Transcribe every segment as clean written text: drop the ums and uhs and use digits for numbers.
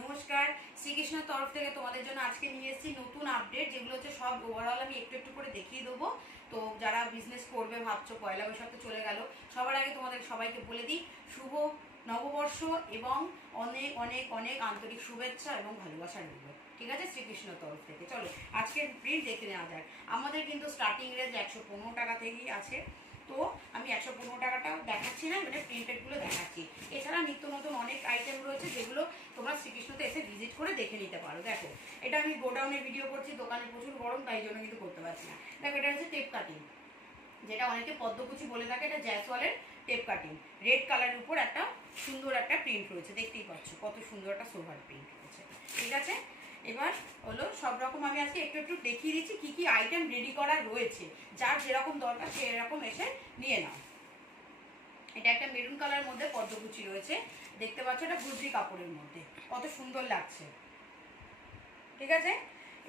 নমস্কার, শ্রীকৃষ্ণের তরফ থেকে তোমাদের জন্য আজকে নিয়ে এসেছি নতুন আপডেট, যেগুলো হচ্ছে সব ওভারঅল আমি একটু একটু করে দেখিয়ে দেবো। তো যারা বিজনেস করবে ভাবছো, পয়লা বৈশাখ তো চলে গেল, সবার আগে তোমাদের সবাইকে বলে দিই শুভ নববর্ষ এবং অনেক অনেক অনেক আন্তরিক শুভেচ্ছা এবং ভালোবাসা রইল। ঠিক আছে, শ্রীকৃষ্ণের তরফ থেকে। চলো আজকের প্রিন্ট দেখে নেওয়া যায়। আমাদের কিন্তু স্টার্টিং রেঞ্জ 115 টাকা থেকেই আছে। তো আমি 115 টাকাটা দেখাচ্ছি না, মানে প্রিন্টেডগুলো দেখাচ্ছি। এছাড়া নিত্য নতুন অনেক আইটেম রয়েছে, যেগুলো তোমরা শ্রীকৃষ্ণতে এসে ভিজিট করে দেখে নিতে পারো। দেখো, এটা আমি গোডাউনে ভিডিও করছি, দোকানে প্রচুর গরম, তাই জন্য কিন্তু করতে পারছি না। দেখো, এটা হচ্ছে টেপ কাটিং, যেটা অনেকে পদ্মকুচি বলে থাকে। এটা জ্যাসওয়ালের টেপ কাটিং, রেড কালারের উপর একটা সুন্দর একটা প্রিন্ট রয়েছে, দেখতেই পাচ্ছ কত সুন্দর একটা সোভার প্রিন্ট রয়েছে। ঠিক আছে, এবার হলো সব রকম আমি আজকে একটু একটু দেখিয়ে দিচ্ছি কি কি আইটেম রেডি করা রয়েছে। যার যেরকম দরকার সে এরকম এসে নিয়ে নাও। এটা একটা মেরুন কালারের মধ্যে পদ্মকুচি রয়েছে, দেখতে পাচ্ছ। এটা গুজরি কাপড়ের মধ্যে কত সুন্দর লাগছে। ঠিক আছে,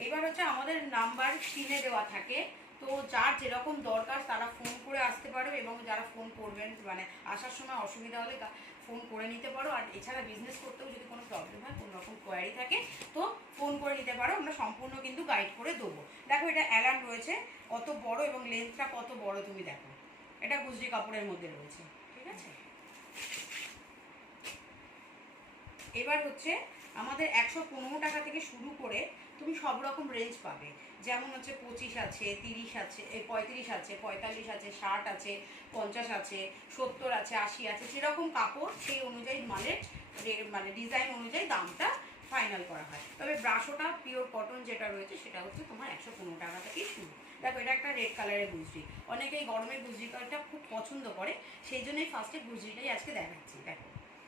এবার হচ্ছে আমাদের নাম্বার স্ক্রিনে দেওয়া থাকে, তো যার যেরকম দরকার তারা ফোন করে আসতে পারো, এবং যারা ফোন করবেন মানে আসার সময় অসুবিধা হলে ফোন করে নিতে পারো। আর এছাড়া বিজনেস করতেও যদি কোনো প্রবলেম হয়, কোনো রকম কোয়ারি থাকে, তো ফোন করে নিতে পারো, আমরা সম্পূর্ণ কিন্তু গাইড করে দেবো। দেখো, এটা অ্যালান রয়েছে, কত বড় এবং লেন্থটা কত বড় তুমি দেখো। এটা গুজরি কাপড়ের মধ্যে রয়েছে। ঠিক আছে, এবার হচ্ছে আমাদের 115 টাকা থেকে শুরু করে তুমি সব রকম রেঞ্জ পাবে। যেমন হচ্ছে 25 আছে, 30 আছে, 35 আছে, 45 আছে, 60 আছে, 50 আছে, 70 আছে, 80 আছে। যেরকম কাপড় সেই অনুযায়ী মানে ডিজাইন অনুযায়ী দামটা ফাইনাল করা হয়। তবে ব্রাশোটা পিওর কটন যেটা রয়েছে সেটা হচ্ছে তোমার 115 টাকা থেকেই শুরু। দেখো, এটা একটা রেড কালারের গুজরি, অনেকেই গরমের গুজরি কালারটা খুব পছন্দ করে, সেই জন্যই ফার্স্টে গুজরিটাই আজকে দেখাচ্ছি। দেখো,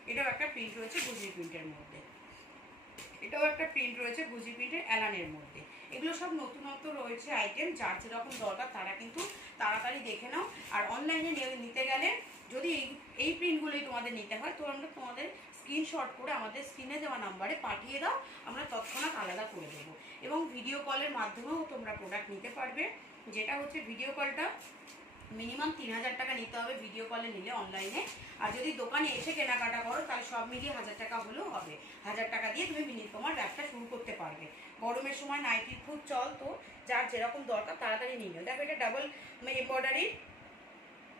এটাও একটা প্রিন্ট রয়েছে গুজরি প্রিন্টের মধ্যে, এটাও একটা প্রিন্ট রয়েছে গুজরি প্রিন্টের অ্যালানের মধ্যে। এগুলো সব নতুনত্ব রয়েছে আইটেম, যার যেরকম দরকার তারা কিন্তু তাড়াতাড়ি দেখে নাও। আর অনলাইনে নিতে গেলে যদি এই প্রিন্টগুলোই তোমাদের নিতে হয়, তো আমরা তোমাদের স্ক্রিনশট করে আমাদের স্ক্রিনে দেওয়া নাম্বারে পাঠিয়ে দাও, আমরা তৎক্ষণাৎ আলাদা করে দেবো। এবং ভিডিও কলের মাধ্যমেও তোমরা প্রোডাক্ট নিতে পারবে, যেটা হচ্ছে ভিডিও কলটা মিনিমাম 3000 টাকা নিতে হবে ভিডিও কলে নিলে অনলাইনে। আর যদি দোকানে এসে কেনাকাটা করো তাহলে সব মিলিয়ে 1000 টাকা হলেও হবে। 1000 টাকা দিয়ে তুমি তোমার ব্যবসা শুরু করতে পারবে। গরমের সময় নাইটির খুব চল, তো যার যেরকম দরকার তাড়াতাড়ি নিয়ে নাও। দেখো, এটা ডাবল এমব্রয়ডারি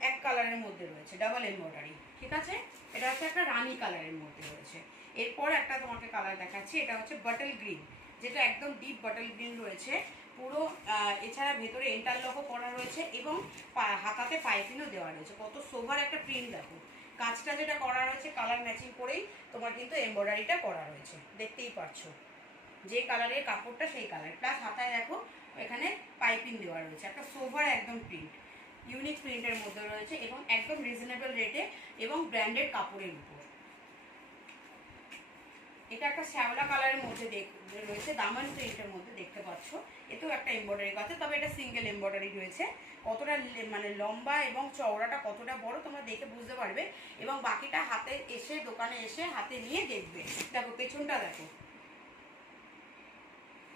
এক কালারের মধ্যে রয়েছে, ডাবল এমব্রয়ডারি। ঠিক আছে, এটা হচ্ছে একটা রানি কালারের মধ্যে রয়েছে। এরপর একটা তোমাকে কালার দেখাচ্ছি, এটা হচ্ছে বাটল গ্রিন, যেটা একদম ডিপ বাটল গ্রিন রয়েছে পুরো। এছাড়া ভেতরে ইন্টারলকও করা রয়েছে এবং হাতাতে পাইপিংও দেওয়া রয়েছে। কত সোভার একটা প্রিন্ট দেখো। কাজটা যেটা করা রয়েছে কালার ম্যাচিং করেই তোমার কিন্তু এমব্রয়ডারিটা করা রয়েছে, দেখতেই পাচ্ছ। যে কালারের কাপড়টা সেই কালার, প্লাস হাতায় দেখো এখানে পাইপিং দেওয়া রয়েছে। একটা সোভার একদম প্রিন্ট, ইউনিক প্রিন্টের মধ্যে রয়েছে এবং একদম রিজনেবল রেটে এবং ব্র্যান্ডেড কাপড়ের উপর। এটা একটা শ্যাওলা কালারের মধ্যে রয়েছে, দামান প্রিন্টের মধ্যে দেখতে পাচ্ছ। এতেও একটা এমব্রয়ডারি আছে, তবে এটা সিঙ্গেল এমব্রয়ডারি রয়েছে। কতটা মানে লম্বা এবং চওড়াটা কতটা বড় তোমরা দেখে বুঝতে পারবে, এবং বাকিটা হাতে এসে দোকানে এসে হাতে নিয়ে দেখবে। দেখো, পেছনটা দেখো।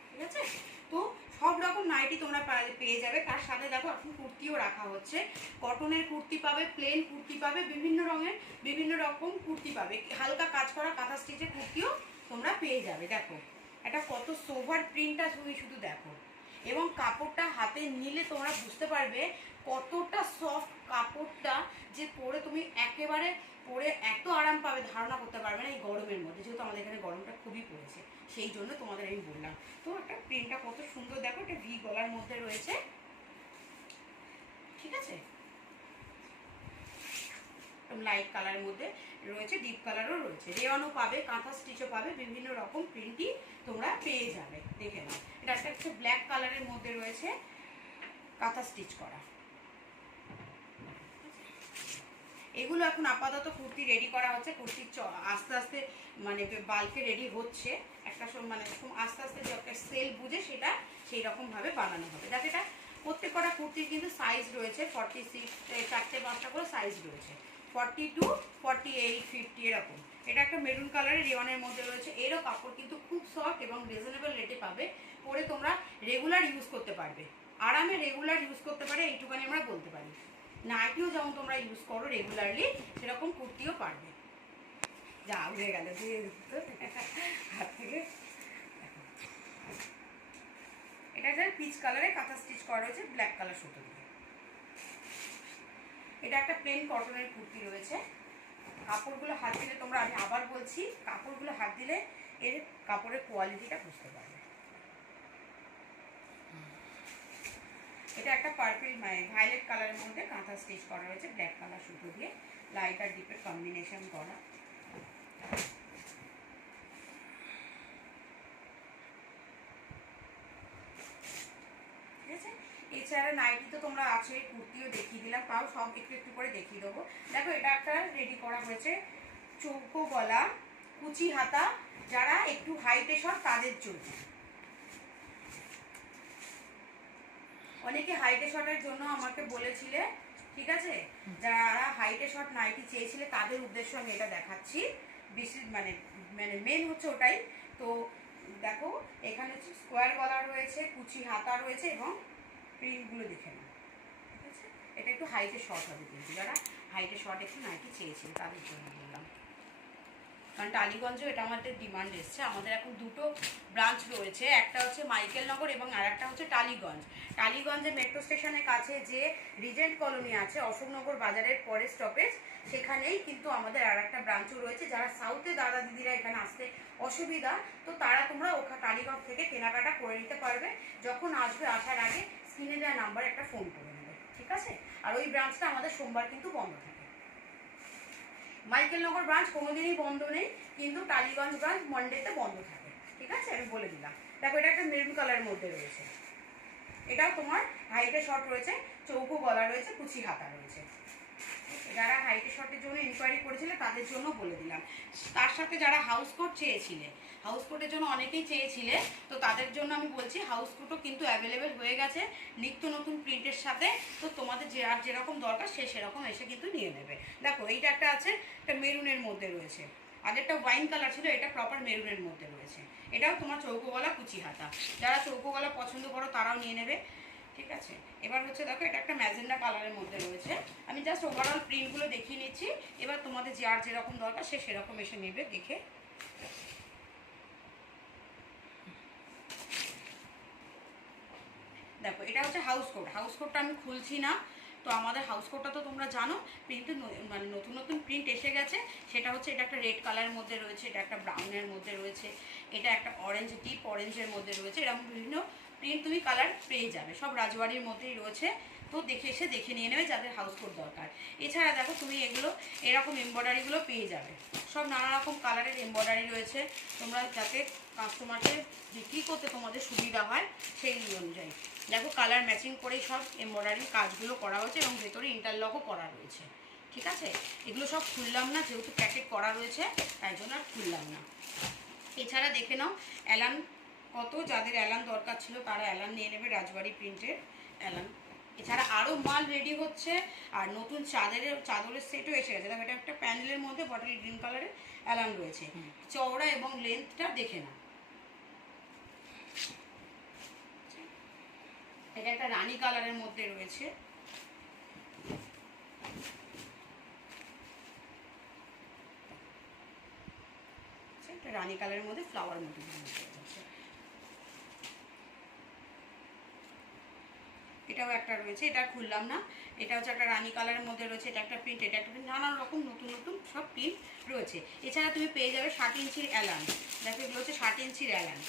ঠিক আছে, তো সব রকম নাইটি তোমরা পেয়ে যাবে। তার সাথে দেখো এখন কুর্তিও রাখা হচ্ছে, কটনের কুর্তি পাবে, প্লেন কুর্তি পাবে, বিভিন্ন রঙের বিভিন্ন রকম কুর্তি পাবে, হালকা কাজ করা কাঁথা স্টিচের কুর্তিও তোমরা পেয়ে যাবে। দেখো, এটা কত সোভার প্রিন্টটা তুমি শুধু দেখো, এবং কাপড়টা হাতে নিলে তোমরা বুঝতে পারবে কতটা সফট কাপড়টা, যে পরে তুমি একেবারে পরে এত আরাম পাবে ধারণা করতে পারবে না এই গরমের মধ্যে। যেহেতু আমাদের এখানে গরমটা খুবই পড়েছে, সেই জন্য তোমাদের আমি বললাম। তো একটা প্রিন্টটা কত সুন্দর দেখো, এটা ভি গলার মধ্যে রয়েছে। ঠিক আছে, লাইট কালারের মধ্যে রয়েছে, ডিপ কালারও রয়েছে, রেওয়ানও পাবে, কাঁথা স্টিচও পাবে, বিভিন্ন রকম প্রিন্টই তোমরা পেয়ে যাবে। দেখে নাও, এটা একটা হচ্ছে ব্ল্যাক কালারের মধ্যে রয়েছে, কাঁথা স্টিচ করা। এগুলো এখন আপাতত কুর্তি রেডি করা হচ্ছে, কুর্তির আস্তে আস্তে মানে বাল্কে রেডি হচ্ছে। একটা মানে আস্তে আস্তে যে একটা সেল বুঝে সেটা সেই রকমভাবে বানানো হবে। দেখ, এটা প্রত্যেক কটা কুর্তির কিন্তু সাইজ রয়েছে 46, 4-5টা করে সাইজ রয়েছে, 42, 48, 50 এরকম। এটা একটা মেরুন কালারের রেওয়ানের মধ্যে রয়েছে। এরও কাপড় কিন্তু খুব সফট এবং রিজনেবল রেটে পাবে, পরে তোমরা রেগুলার ইউজ করতে পারবে, আরামে রেগুলার ইউজ করতে পারে, এইটুখানি আমরা বলতে পারি। নাইটিও যেমন তোমরা ইউজ করো রেগুলারলি, সেরকম কুর্তিও পারবে। যা উড়ে গেল, দিয়ে পিচ কালারে কাঁথা স্টিচ করা রয়েছে ব্ল্যাক কালার সুতো দিয়ে। এটা একটা প্লেন কটনের কুর্তি রয়েছে। কাপড়গুলো হাত দিলে তোমরা, আমি আবার বলছি, কাপড়গুলো হাত দিলে এর কাপড়ের কোয়ালিটিটা বুঝতে পারবে। এটা একটা পার্পল ভায়োলেট কালারের মধ্যে কাঁথা স্টিচ করা রয়েছে ব্ল্যাক কালার সুতো দিয়ে, লাইট আর ডিপের কম্বিনেশন করা। ঠিক আছে, এছাড়া নাইটি তো তোমরা আছে, কুর্তিও দেখিয়ে দিলাম, তাও সব একটু একটু করে দেখিয়ে দেবো। দেখো এটা একটা রেডি করা হয়েছে চৌকো গলা কুচি হাতা, যারা একটু হাইটে শর্ট তাদের জন্য। অনেকে হাইটে শর্টের জন্য আমাকে বলেছিলে, ঠিক আছে, যারা হাইটে শর্ট নাইটি চেয়েছিলে তাদের উদ্দেশ্যে আমি এটা দেখাচ্ছি। বেশি মানে মানে মেন হচ্ছে ওটাই। তো দেখো এখানে হচ্ছে স্কোয়ার গলা রয়েছে, কুচি হাতা রয়েছে এবং প্রিন্টগুলো দেখে নাও। ঠিক আছে, এটা একটু হাইটে শর্ট হবে, কিন্তু যারা হাইটে শর্ট একটু নাইটি চেয়েছিল তাদের জন্য বললাম। কারণ টালিগঞ্জেও এটা আমাদের ডিমান্ড এসছে। আমাদের এখন দুটো ব্রাঞ্চ রয়েছে, একটা হচ্ছে মাইকেলনগর এবং আর একটা হচ্ছে টালিগঞ্জ। টালিগঞ্জে মেট্রো স্টেশনের কাছে যে রিজেন্ট কলোনি আছে, অশোকনগর বাজারের পরে স্টপেজ, সেখানেই কিন্তু আমাদের আর একটা ব্রাঞ্চও রয়েছে। যারা সাউথে দাদা দিদিরা এখানে আসতে অসুবিধা, তো তারা তোমরা ওখানে টালিগঞ্জ থেকে কেনাকাটা করে নিতে পারবে। যখন আসবে, আসার আগে স্ক্রিনে দেওয়া নাম্বারে একটা ফোন করে নেবে, ঠিক আছে। আর ওই ব্রাঞ্চটা আমাদের সোমবার কিন্তু বন্ধ থাকে। মাইকেলনগর ব্রাঞ্চ কোনোদিনই বন্ধ নেই, কিন্তু টালিগঞ্জ ব্রাঞ্চ মানডেতে বন্ধ থাকে, ঠিক আছে, আমি বলে দিলাম। দেখো এটা একটা মেরুন কালারের মধ্যে রয়েছে, এটাও তোমার হাইটে শর্ট রয়েছে, চৌকো গলা রয়েছে, কুচি হাতা রয়েছে। যারা হাইটে শর্টের জন্য ইনকোয়ারি করেছিলে তাদের জন্য বলে দিলাম। তার সাথে যারা হাউস কোট চেয়েছিলে, হাউস কোটের জন্য অনেকেই চেয়েছিলে, তো তাদের জন্য আমি বলছি হাউস কোটও কিন্তু অ্যাভেলেবেল হয়ে গেছে নিত্য নতুন প্রিন্টের সাথে। তো তোমাদের যে আর যেরকম দরকার সে সেরকম এসে কিন্তু নিয়ে নেবে। দেখো এইটা একটা আছে, একটা মেরুনের মধ্যে রয়েছে, আগেরটা ওয়াইন কালার ছিল, এটা প্রপার মেরুনের মধ্যে রয়েছে। এটাও তোমার চৌকো গলা কুচি হাতা, যারা চৌকো গলা পছন্দ করো তারাও নিয়ে নেবে, ঠিক আছে। এবার হচ্ছে দেখো এটা একটা ম্যাজেন্ডা কালারের মধ্যে রয়েছে। আমি জাস্ট ওভারঅল প্রিন্টগুলো দেখিয়ে নিচ্ছি, এবার তোমাদের যে আর যেরকম দরকার সে সেরকম এসে নেবে দেখে। দেখো এটা হচ্ছে হাউস কোট। হাউস কোটটা আমি খুলছি না, তো আমাদের হাউস কোটটা তো তোমরা জানো, প্রিন্ট মানে নতুন নতুন প্রিন্ট এসে গেছে। সেটা হচ্ছে এটা একটা রেড কালারের মধ্যে রয়েছে, এটা একটা ব্রাউনের মধ্যে রয়েছে, এটা একটা অরেঞ্জ, ডিপ অরেঞ্জের মধ্যে রয়েছে। এরকম বিভিন্ন প্রিন্ট তুমি কালার পেয়ে যাবে, সব রাজবাড়ির মধ্যেই রয়েছে। তো দেখে এসে দেখে নিয়ে নেবে যাদের হাউস কোট দরকার। এছাড়া দেখো তুমি এগুলো এরকম এমব্রয়ডারিগুলো পেয়ে যাবে, সব নানা রকম কালারের এমব্রয়ডারি রয়েছে। তোমরা যাতে কাস্টমারকে বিক্রি করতে তোমাদের সুবিধা হয় সেই অনুযায়ী দেখো কালার ম্যাচিং করেই সব এমব্রয়ডারির কাজগুলো করা হয়েছে এবং ভেতরে ইন্টারলকও করা রয়েছে, ঠিক আছে। এগুলো সব খুললাম না, যেহেতু প্যাকেট করা রয়েছে তাই জন্য আর খুললাম না। এছাড়া দেখে নাও অ্যালান কত, যাদের অ্যালান দরকার ছিল তারা অ্যালান নিয়ে নেবে, রাজবাড়ি প্রিন্টের অ্যালান। এছাড়া আরও মাল রেডি হচ্ছে, আর নতুন চাদরের সেটও এসে গেছে। দেখো এটা একটা প্যানেলের মধ্যে বটল গ্রিন কালারের অ্যালান রয়েছে, চওড়া এবং লেন্থটা দেখে নাও। এটা একটা রানী কালারের মধ্যে রয়েছে, একটা রানী কালারের মধ্যে ফ্লাওয়ার মোটিভ রয়েছে। এটাও একটা রয়েছে, এটা খুললাম না। এটা হচ্ছে একটা রানী কালারের মধ্যে রয়েছে, এটা একটা প্রিন্ট, এটা একটা প্রিন্ট, নানান রকম নতুন নতুন সব প্রিন্ট রয়েছে। এছাড়া তুমি পেয়ে যাবে 60 ইঞ্চির অ্যালান। দেখো এগুলো হচ্ছে 60 ইঞ্চির অ্যালান,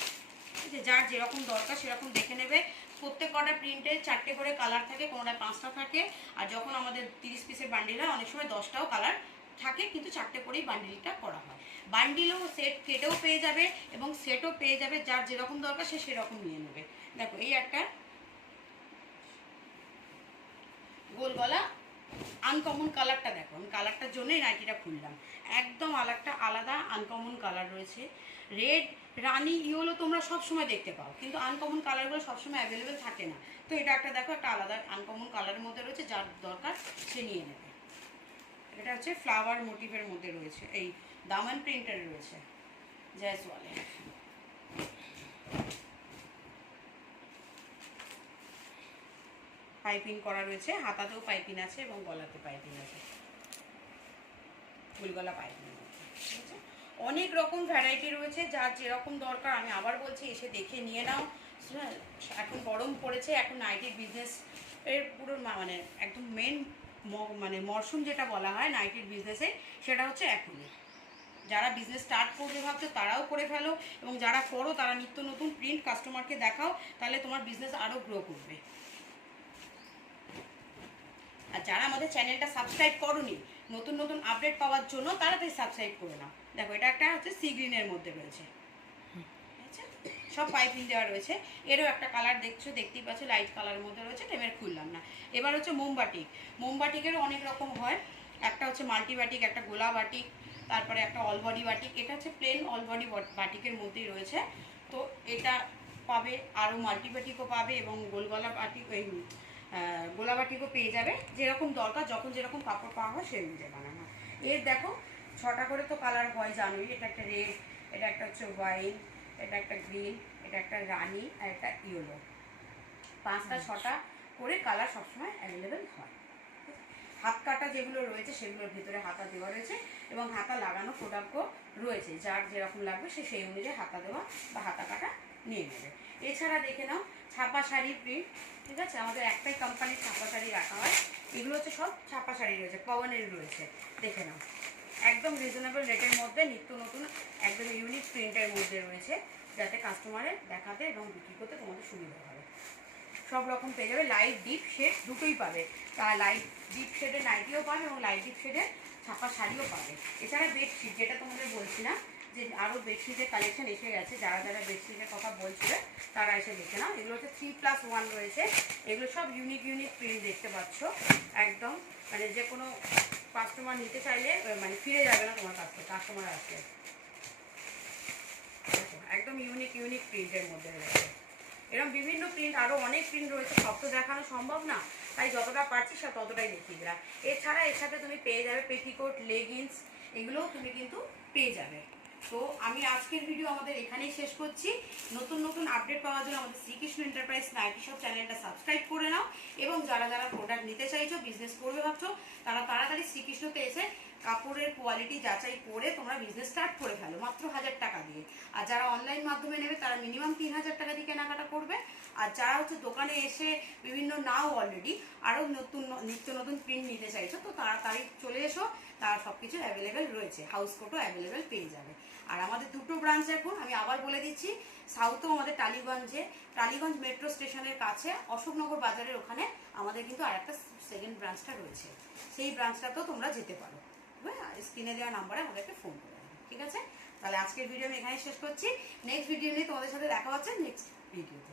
ঠিক আছে। যার যেরকম দরকার সেরকম দেখে নেবে। প্রত্যেক কটা প্রিন্টে 4টে করে কালার থাকে, কোনোটা 5টা থাকে। আর যখন আমাদের 30 পিসের বান্ডিল হয় অনেক সময় 10টাও কালার থাকে, কিন্তু 4টে করেই বান্ডিলটা করা হয়। বান্ডিলও সেট কেটেও পেয়ে যাবে এবং সেটও পেয়ে যাবে, যার যেরকম দরকার সে সেরকম নিয়ে নেবে। দেখো এই একটা গোল গলা আনকমন কালারটা দেখো, আমি কালারটার জন্যই নাইটিটা খুললাম। একদম আলাদা আনকমন কালার রয়েছে, রেড, রানি, ইয়েলো তোমরা সবসময় দেখতে পাও, কিন্তু আনকমন কালারগুলো সবসময় অ্যাভেলেবেল থাকে না। তো এটা একটা দেখো একটা আলাদা আনকমন কালারের মধ্যে রয়েছে, যার দরকার সে নিয়ে নেবে। এটা হচ্ছে ফ্লাওয়ার মোটিভের মধ্যে রয়েছে, এই দামান প্রিন্টার রয়েছে জয়সওয়ালে। পাইপিং করা রয়েছে, হাতাতেও পাইপিং আছে এবং গলাতে পাইপিং আছে, ফুলগলা পাইপিং, ঠিক আছে। অনেক রকম ভ্যারাইটি রয়েছে, যার যেরকম দরকার আমি আবার বলছি এসে দেখে নিয়ে নাও। এখন গরম পড়েছে, এখন নাইটির বিজনেস এর পুরো মানে একদম মেন মানে মরশুম যেটা বলা হয় নাইটির বিজনেসে, সেটা হচ্ছে এখনই। যারা বিজনেস স্টার্ট করবে ভাবছো তারাও করে ফেলো, এবং যারা করো তারা নিত্য নতুন প্রিন্ট কাস্টমারকে দেখাও, তাহলে তোমার বিজনেস আরও গ্রো করবে। আর যারা আমাদের চ্যানেলটা সাবস্ক্রাইব করোনি, নতুন নতুন আপডেট পাওয়ার জন্য তাড়াতাড়ি সাবস্ক্রাইব করে নাও। দেখো এটা একটা হচ্ছে সি গ্রিনের মধ্যে রয়েছে, সব পাইপিং দেওয়া রয়েছে। এরও একটা কালার দেখতেই পাচ্ছ, লাইট কালারের মধ্যে রয়েছে, টেমের খুললাম না। এবার হচ্ছে মোমবাটিক। মোমবাটিকেরও অনেক রকম হয়, একটা হচ্ছে মাল্টি বাটিক, একটা গোলা বাটিক, তারপরে একটা অল বডি বাটিক। এটা হচ্ছে প্লেন অল বডি বাটিকের মধ্যেই রয়েছে। তো এটা পাবে, আরও মাল্টি বাটিকও পাবে, এবং গোলগলা বাটিক, ওই গোলা বাটিকও পেয়ে যাবে। যেরকম দরকার, যখন যেরকম কাপড় পাওয়া হয় সেই অনুযায়ী বানানো। এর দেখো 6টা করে তো কালার হয় জানোই। এটা একটা রেড, এটা একটা হচ্ছে ওয়াইন, এটা একটা গ্রিন, এটা একটা রানি, আর একটা ইয়েলো। 5টা 6টা করে কালার সবসময় অ্যাভেলেবেল হয়। হাত কাটা যেগুলো রয়েছে সেগুলোর ভিতরে হাতা দেওয়া রয়েছে, এবং হাতা লাগানো প্রোডাক্টও রয়েছে। যার যেরকম লাগবে সে সেই অনুযায়ী হাতা দেওয়া বা হাতা কাটা নিয়ে নেবে। এছাড়া দেখে নাও ছাপা শাড়ি প্রিন্ট, ঠিক আছে, আমাদের একটাই কোম্পানির ছাপা শাড়ি রাখা হয়। এগুলো হচ্ছে সব ছাপা শাড়ি রয়েছে, পবনের রয়েছে, দেখে নাও। একদম রিজনেবল রেটের মধ্যে নিত্য নতুন একদম ইউনিক প্রিন্টের মধ্যে রয়েছে, যাতে কাস্টমারের দেখাতে এবং বিক্রি করতে তোমাদের সুবিধা হবে। সব রকম পেয়ে যাবে, লাইট ডিপ শেড দুটোই পাবে। তা লাইট ডিপ শেডের নাইটিও পাবে এবং লাইট ডিপ শেডের ছাপা শাড়িও পাবে। এছাড়া বেডশিট, যেটা তোমাদের বলছি না যে আরও বেডশিটের কালেকশন এসে গেছে, যারা যারা বেডশিটের কথা বলছিলে তারা এসে দেখে নাও। এগুলো হচ্ছে 3+1 রয়েছে। এগুলো সব ইউনিক ইউনিক প্রিন্ট দেখতে পাচ্ছ, একদম মানে যে কোনো কাস্টমার নিতে চাইলে মানে ফিরে যাবে না তোমার কাছ থেকে, কাস্টমার আসবে। একদম ইউনিক ইউনিক প্রিন্টের মধ্যে রয়েছে। এরকম বিভিন্ন প্রিন্ট, আরও অনেক প্রিন্ট রয়েছে, সব তো দেখানো সম্ভব না, তাই যতটা পারছি সব ততটাই দেখিয়ে দিলাম। এছাড়া এর সাথে তুমি পেয়ে যাবে পেটিকোট, লেগিংস, এগুলোও তুমি কিন্তু পেয়ে যাবে। তো আমি আজকের ভিডিও আমাদের এখানেই শেষ করছি। নতুন নতুন আপডেট পাওয়ার জন্য আমাদের শ্রীকৃষ্ণ এন্টারপ্রাইজ নাইটি শপ চ্যানেলটা সাবস্ক্রাইব করে নাও, এবং যারা যারা প্রোডাক্ট নিতে চাইছো, বিজনেস করবে ভাবছো, তারা তাড়াতাড়ি শ্রীকৃষ্ণতে এসে কাপড়ের কোয়ালিটি যাচাই করে তোমরা বিজনেস স্টার্ট করে ফেলো মাত্র 1000 টাকা দিয়ে। আর যারা অনলাইন মাধ্যমে নেবে তারা মিনিমাম 3000 টাকা দিয়ে কেনাকাটা করবে। আর যারা হচ্ছে দোকানে এসে বিভিন্ন নাও অলরেডি আরও নতুন নিত্য নতুন প্রিন্ট নিতে চাইছো, তো তাড়াতাড়ি চলে এসো, তার সব কিছু অ্যাভেলেবেল রয়েছে, হাউস কোটও অ্যাভেলেবেল পেয়ে যাবে। আর আমাদের দুটো ব্রাঞ্চ, এখন আমি আবার বলে দিচ্ছি, সাউথও আমাদের টালিগঞ্জ মেট্রো স্টেশনের কাছে অশোকনগর বাজারের ওখানে আমাদের কিন্তু আর একটা সেকেন্ড ব্রাঞ্চটা রয়েছে, সেই ব্রাঞ্চটাতেও তোমরা যেতে পারো। স্ক্রিনে দেওয়া নাম্বারে আমাদেরকে ফোন করে দেবে, ঠিক আছে? তাহলে আজকের ভিডিও আমি এখানে শেষ করছি। নেক্সট ভিডিও নিয়ে তোমাদের সাথে দেখা হচ্ছে নেক্সট ভিডিওতে।